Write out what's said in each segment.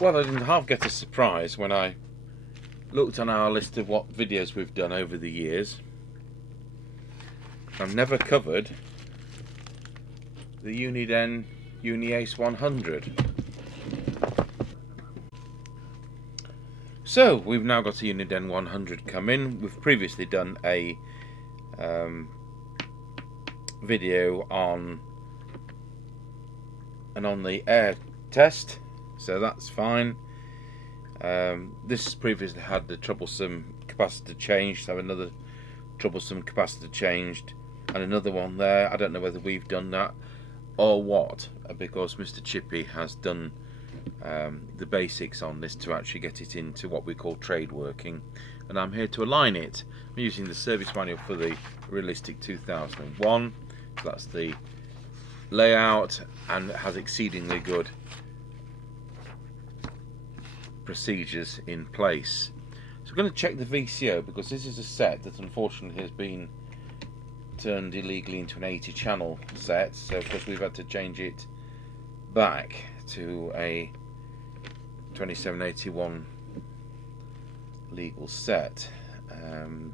Well, I didn't half get a surprise when I looked on our list of what videos we've done over the years. I've never covered the Uniden Uniace 100. So we've now got a Uniden 100 come in. We've previously done a video on the air test, so that's fine. This has previously had the troublesome capacitor changed, so another troublesome capacitor changed, and another one there. I don't know whether we've done that or what, because Mr Chippie has done the basics on this to actually get it into what we call trade working, and I'm here to align it. I'm using the service manual for the Realistic 2001, so that's the layout, and it has exceedingly good procedures in place. So we're going to check the VCO, because this is a set that unfortunately has been turned illegally into an 80 channel set, so of course we've had to change it back to a 2781 legal set.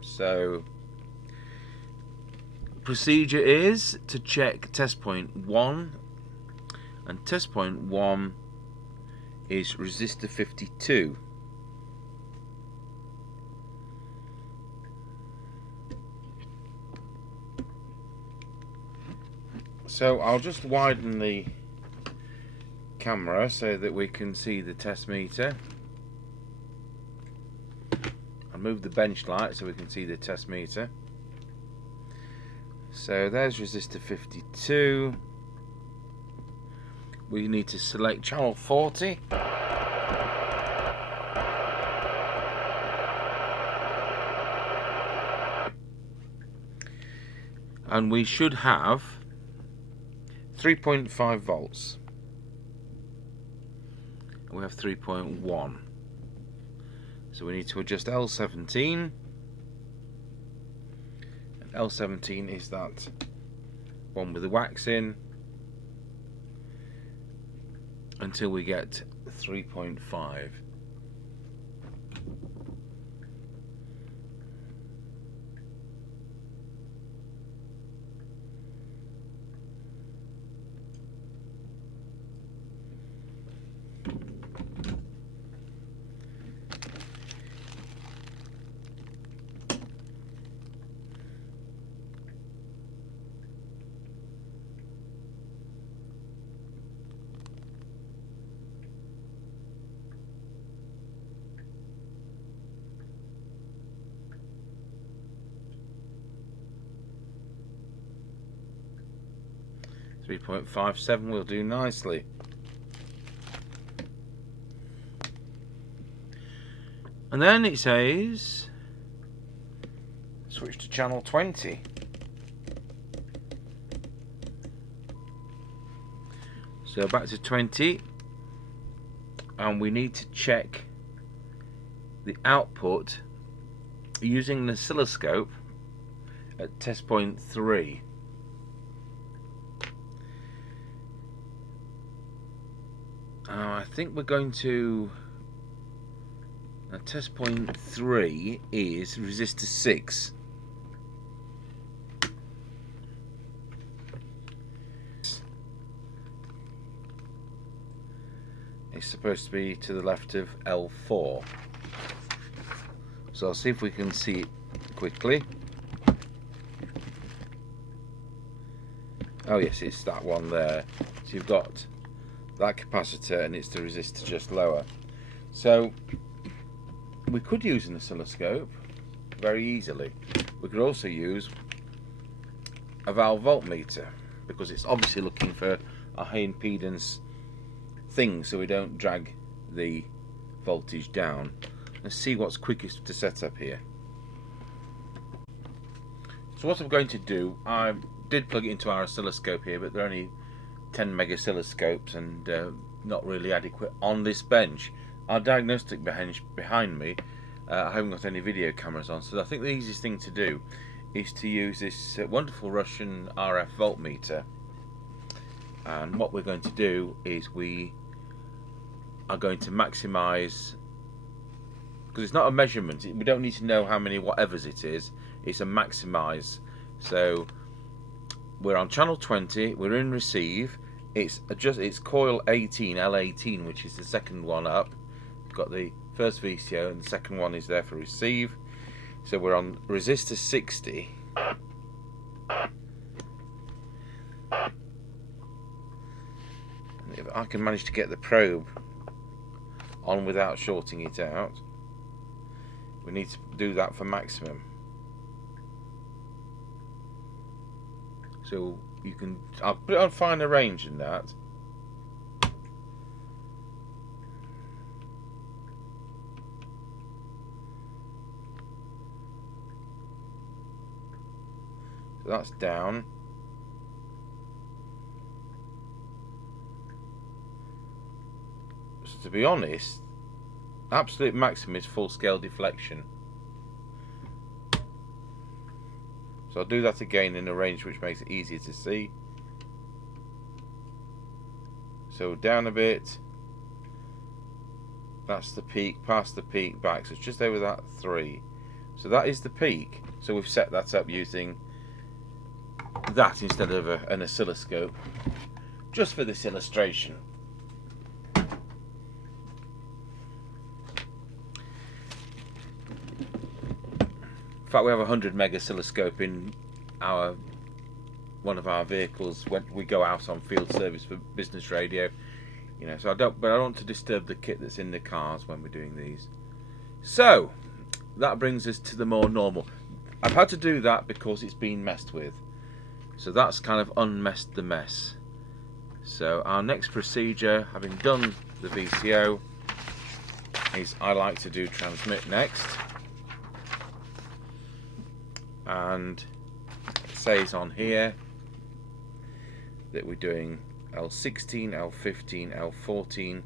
So procedure is to check test point 1, and test point 1 is resistor 52. So I'll just widen the camera so that we can see the test meter. I'll move the bench light so we can see the test meter. So there's resistor 52. We need to select channel 40. And we should have 3.5 volts. We have 3.1. So we need to adjust L17. And L17 is that one with the wax in, until we get 3.5. .57 will do nicely. And then it says switch to channel 20. So back to 20, and we need to check the output using an oscilloscope at test point 3. I think we're going to test point 3 is resistor 6. It's supposed to be to the left of L4. So I'll see if we can see it quickly. Oh yes, it's that one there. So you've got that capacitor, and it's the resistor just lower. So we could use an oscilloscope very easily. We could also use a valve voltmeter, because it's obviously looking for a high impedance thing, so we don't drag the voltage down. Let's see what's quickest to set up here. So what I'm going to do, I did plug it into our oscilloscope here, but they're only 10 meg oscilloscopes and not really adequate on this bench. Our diagnostic bench behind me, I haven't got any video cameras on, so I think the easiest thing to do is to use this wonderful Russian RF voltmeter. And what we're going to do is we are going to maximize, because it's not a measurement, we don't need to know how many whatevers it is, it's a maximize. So we're on channel 20, we're in receive, it's coil 18, L18, which is the second one up. We've got the first VCO and the second one is there for receive. So we're on resistor 60. If I can manage to get the probe on without shorting it out, we need to do that for maximum. So you can, I'll put it on finer range in that. So that's down. So to be honest, absolute maximum is full scale deflection. So I'll do that again in a range which makes it easier to see. So down a bit. That's the peak, past the peak, back. So it's just over that 3. So that is the peak. So we've set that up using that instead of an oscilloscope, just for this illustration. In fact, we have a 100 meg oscilloscope in one of our vehicles when we go out on field service for business radio. You know, so I don't want to disturb the kit that's in the cars when we're doing these. So that brings us to the more normal. I've had to do that because it's been messed with. So that's kind of unmessed the mess. So our next procedure, having done the VCO, is I like to do transmit next. And it says on here that we're doing L16, L15, L14,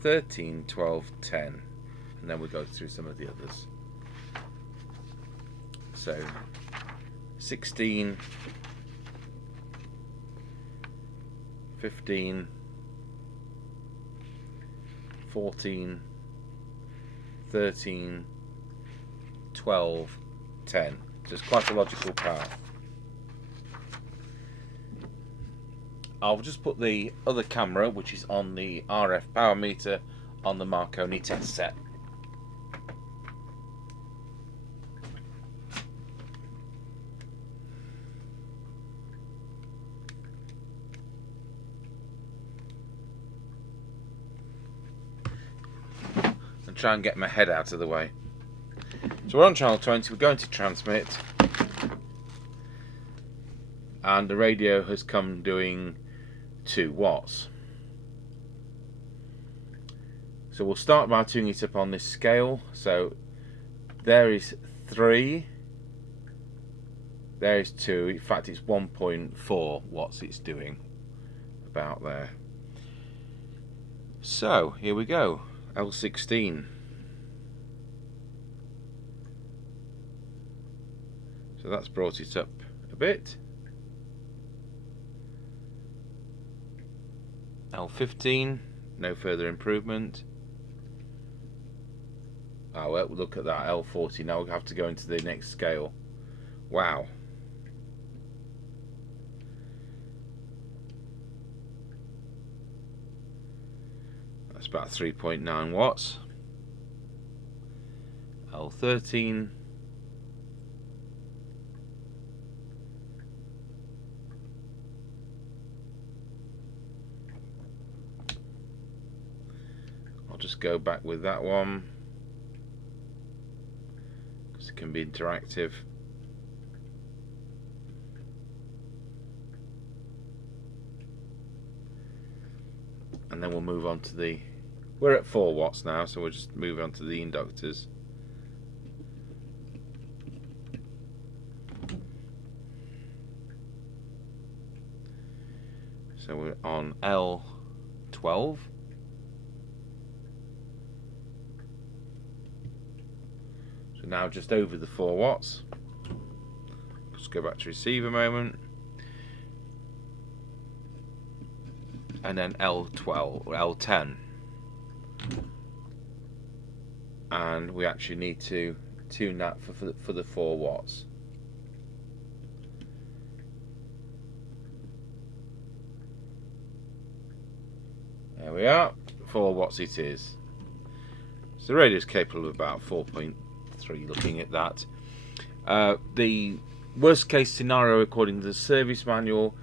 13, 12, 10. And then we go through some of the others. So 16, 15, 14, 13, 12, 10. So it's quite a logical path. I'll just put the other camera, which is on the RF power meter, on the Marconi test set. And try and get my head out of the way. So we're on channel 20, we're going to transmit, and the radio has come doing 2 watts. So we'll start by tuning it up on this scale. So there is 3, there is 2, in fact it's 1.4 watts it's doing, about there. So here we go, L16. So that's brought it up a bit. L15, no further improvement. Oh, well, look at that, L40. Now we'll have to go into the next scale. Wow. That's about 3.9 watts. L13. I'll just go back with that one because it can be interactive. And then we'll move on to the, we're at 4 watts now, so we'll just move on to the inductors. So we're on L12. So now just over the 4 watts. Just go back to receive a moment. And then L12 or L10. and we actually need to tune that for the 4 watts. There we are, 4 watts it is. So the radio is capable of about 4.3 looking at that. The worst case scenario according to the service manual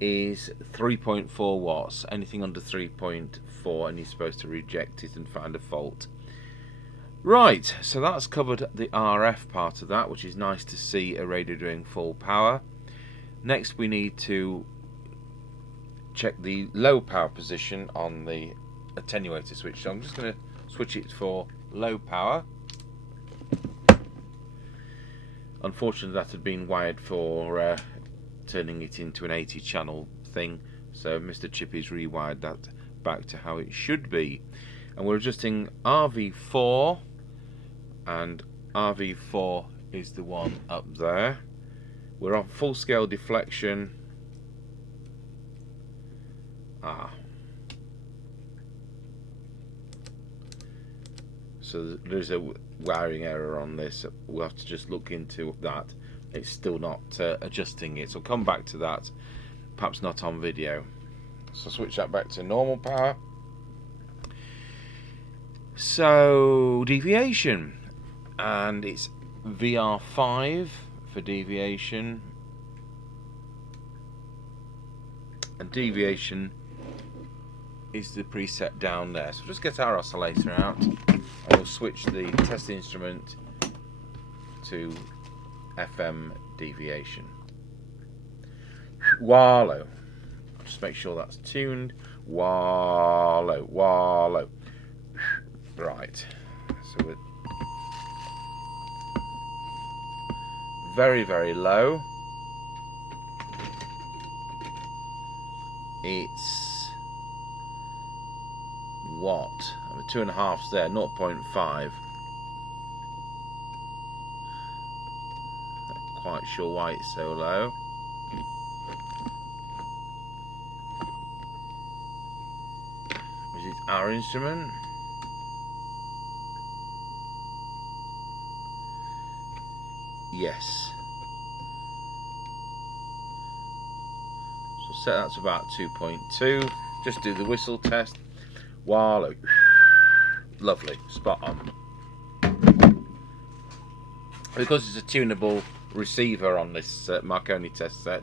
is 3.4 watts. Anything under 3.4 and you're supposed to reject it and find a fault. Right, so that's covered the RF part of that, which is nice to see a radio doing full power. Next we need to check the low power position on the attenuator switch. So I'm just going to switch it for low power. Unfortunately that had been wired for turning it into an 80 channel thing, so Mr Chippie's rewired that back to how it should be. And we're adjusting RV4, and RV4 is the one up there. We're on full scale deflection. So there's a wiring error on this. We'll have to just look into that. It's still not adjusting it, so I'll come back to that, perhaps not on video. So switch that back to normal power. So deviation, and it's VR5 for deviation, and deviation is the preset down there. So just get our oscillator out and we'll switch the test instrument to FM deviation. Wallow. Just make sure that's tuned. Wallow, wallow. Right. So we're very, very low. It's what? I mean, 2.5's there, 0.5. Not quite sure why it's so low. Is it our instrument? Yes. So set that to about 2.2. Just do the whistle test. Wallow. Lovely. Spot on. Because it's a tunable receiver on this Marconi test set,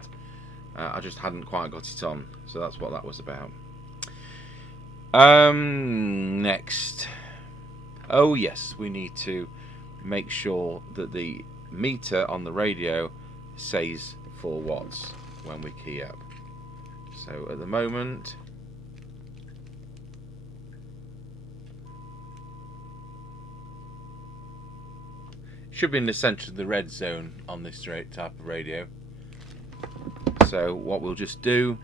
I just hadn't quite got it on. So that's what that was about. Next. Oh yes, we need to make sure that the meter on the radio says 4 watts when we key up. So at the moment, should be in the centre of the red zone on this type of radio. So what we'll just do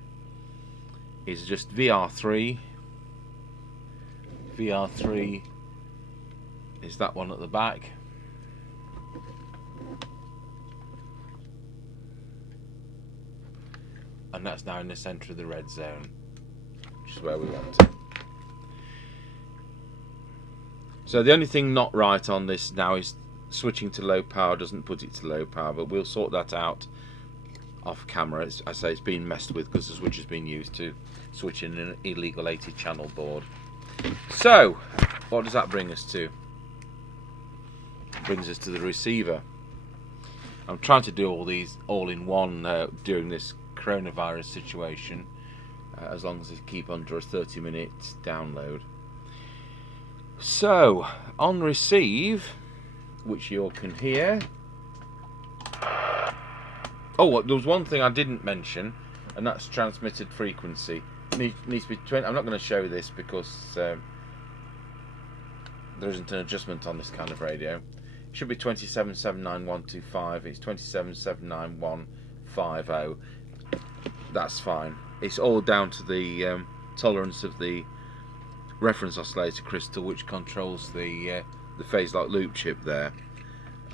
is just VR3. VR3 is that one at the back. And that's now in the centre of the red zone, which is where we want it. So the only thing not right on this now is switching to low power doesn't put it to low power, but we'll sort that out off camera. I say it's been messed with because the switch has been used to switch in an illegal 80 channel board. So what does that bring us to? It brings us to the receiver. I'm trying to do all these all in one during this coronavirus situation, as long as they keep under a 30-minute download. So on receive, which you all can hear. Oh, there was one thing I didn't mention, and that's transmitted frequency. Needs to be 20. I'm not going to show this because there isn't an adjustment on this kind of radio. It should be 2779125. It's 2779150. That's fine. It's all down to the tolerance of the reference oscillator crystal, which controls the phase lock loop chip there,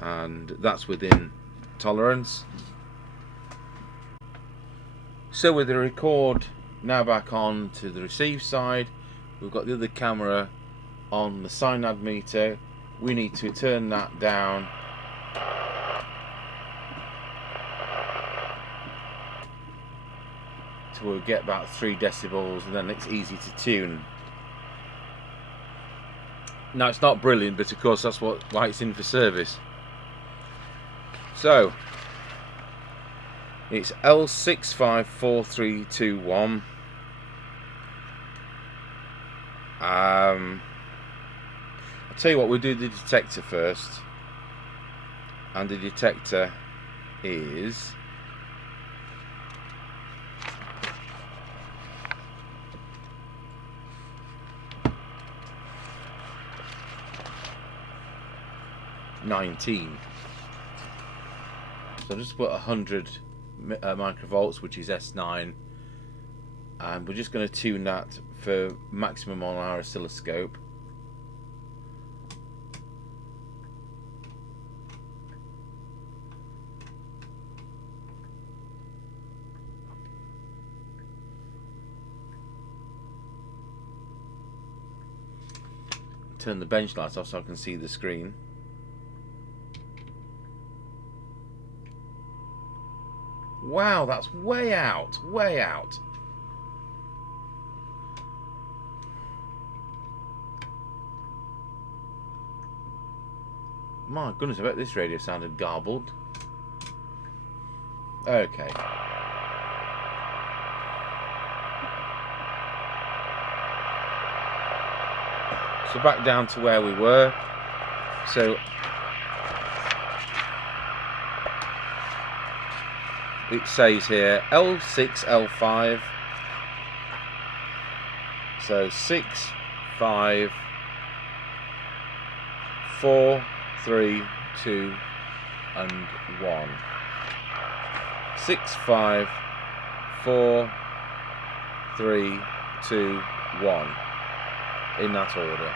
and that's within tolerance. So with the record now back on to the receive side, we've got the other camera on the synad meter, we need to turn that down till we get about 3 decibels, and then it's easy to tune. Now, it's not brilliant, but of course that's why it's in for service. So it's L654321. I'll tell you what, we'll do the detector first, and the detector is $19. So just put 100 microvolts, which is S9, and we're just going to tune that for maximum on our oscilloscope. Turn the bench lights off so I can see the screen. Wow, that's way out, way out. My goodness, I bet this radio sounded garbled. Okay. So back down to where we were. So it says here L6, L5. So 6, 5, 4, 3, 2, and 1. 6, 5, 4, 3, 2, 1. In that order.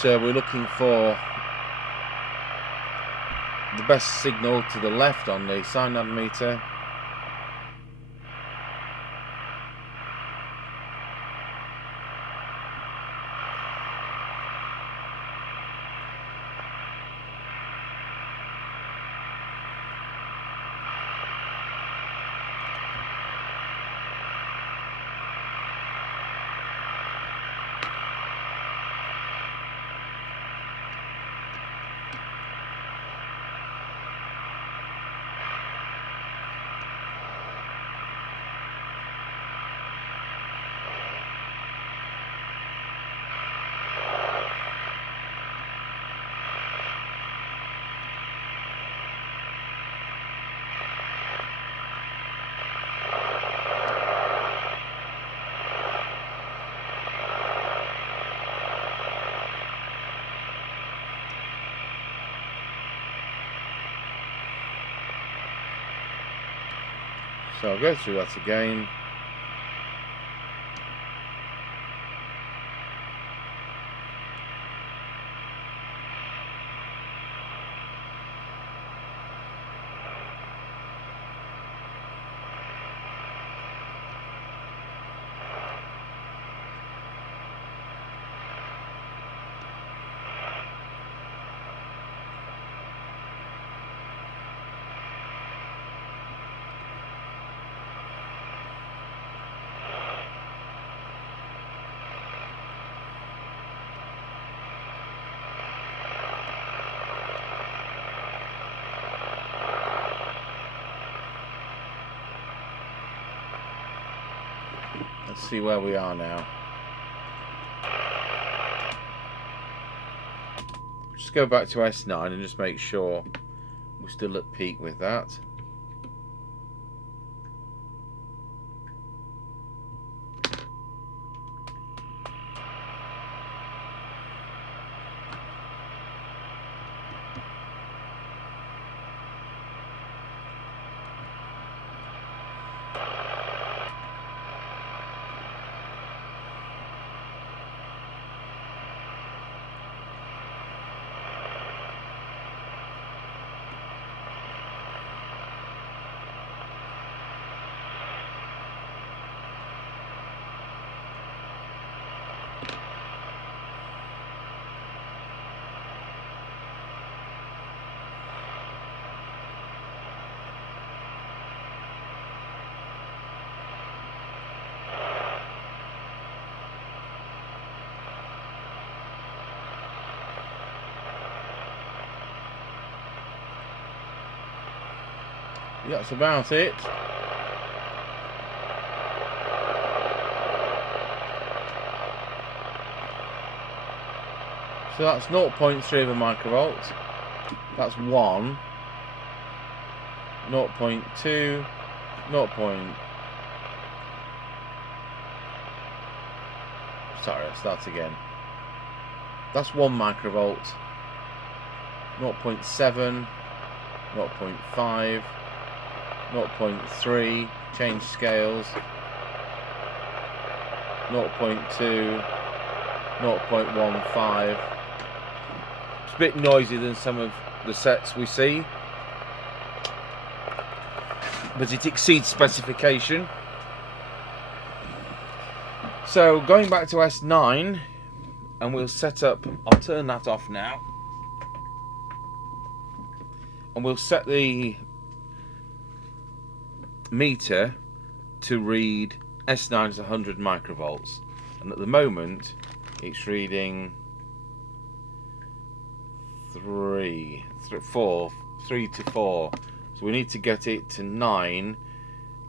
So we're looking for the best signal to the left on the cyanide meter. So I'll go through that again. Let's see where we are now. Just go back to S9 and just make sure we're still at peak with that. That's about it. So that's 0.3 of a microvolt. That's 1. 0.2. 0. Sorry, I'll start again. That's 1 microvolt. 0.7. 0.5. 0.3. Change scales. 0.2. 0.15. It's a bit noisier than some of the sets we see, but it exceeds specification. So going back to S9, and we'll set up, I'll turn that off now, and we'll set the meter to read S9 is 100 microvolts, and at the moment it's reading 3 to 4. So we need to get it to 9,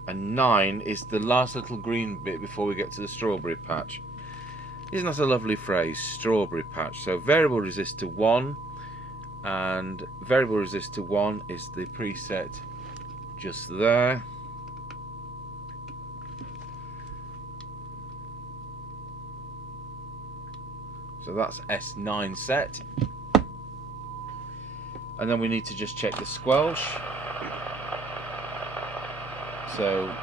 and 9 is the last little green bit before we get to the strawberry patch. Isn't that a lovely phrase, strawberry patch? So variable resistor 1, and variable resistor 1 is the preset just there. So that's S9 set. And then we need to just check the squelch. So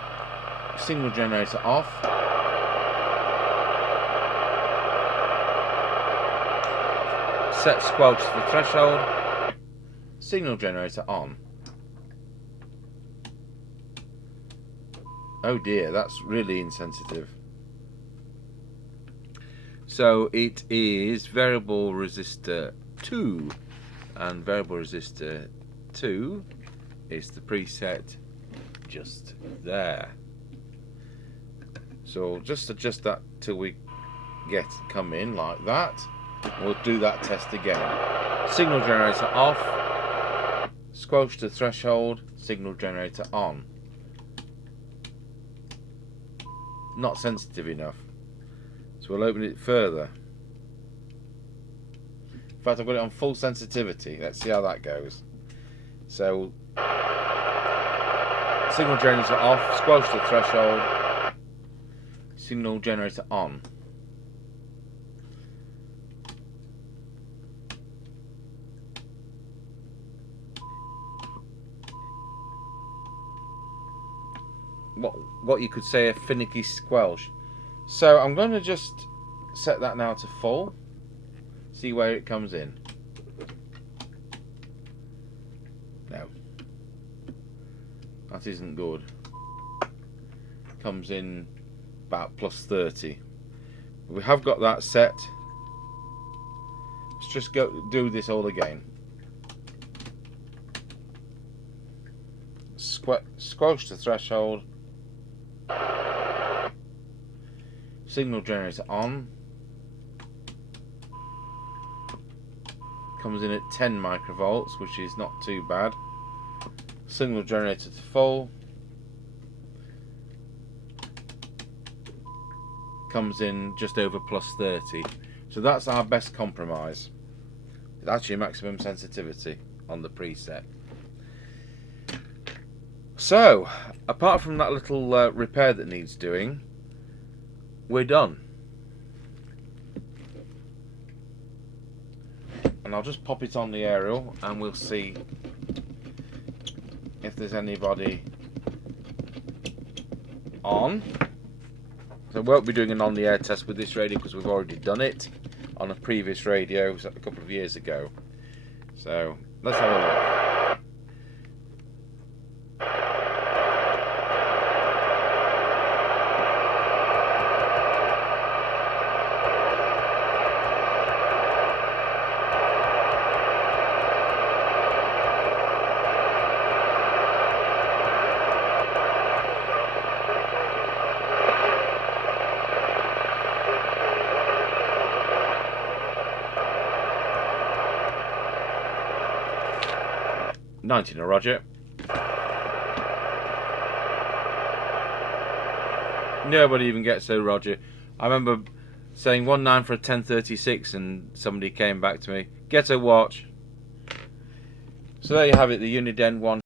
signal generator off. Set squelch to the threshold. Signal generator on. Oh dear, that's really insensitive. So it is variable resistor 2, and variable resistor 2 is the preset just there. So just adjust that till we come in like that. We'll do that test again. Signal generator off, squelch to threshold, signal generator on. Not sensitive enough. So we'll open it further. In fact, I've got it on full sensitivity. Let's see how that goes. So, signal generator off, squelch to threshold, signal generator on. What you could say a finicky squelch. So I'm going to just set that now to full, see where it comes in. No, that isn't good. Comes in about plus 30. We have got that set. Let's just go do this all again. Squelch the threshold. Signal generator on. Comes in at 10 microvolts, which is not too bad. Signal generator to full. Comes in just over plus 30. So that's our best compromise. It's actually maximum sensitivity on the preset. So, apart from that little repair that needs doing, we're done. And I'll just pop it on the aerial and we'll see if there's anybody on. So I won't be doing an on the air test with this radio because we've already done it on a previous radio a couple of years ago. So let's have a look. Roger. Nobody even gets so Roger. I remember saying 1.9 for a 1036 and somebody came back to me, get a watch. So there you have it, the Uniden one.